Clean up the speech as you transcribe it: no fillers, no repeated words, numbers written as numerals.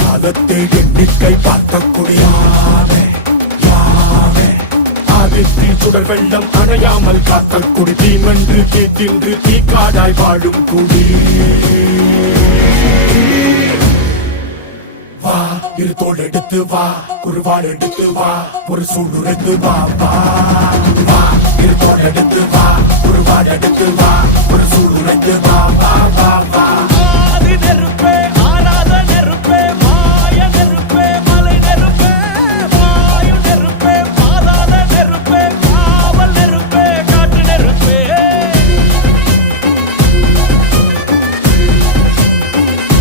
காலத்தை எண்ணிக்கை பார்க்கக்கூடிய ஆதித்தில் சுடர் வெள்ளம் அணையாமல் காத்தல் குடி தீமென்று தீத்தின்று தீக்காடாய் வாழும் குடி வா இரு தோள் எடுத்து வா குருவாள் எடுத்து வா ஒரு சூடுரைத்து வா வா வா இரு தோள் எடுத்து வா குருவாள் எடுத்து வா ஒரு சூடுரைத்து வா வா வா வா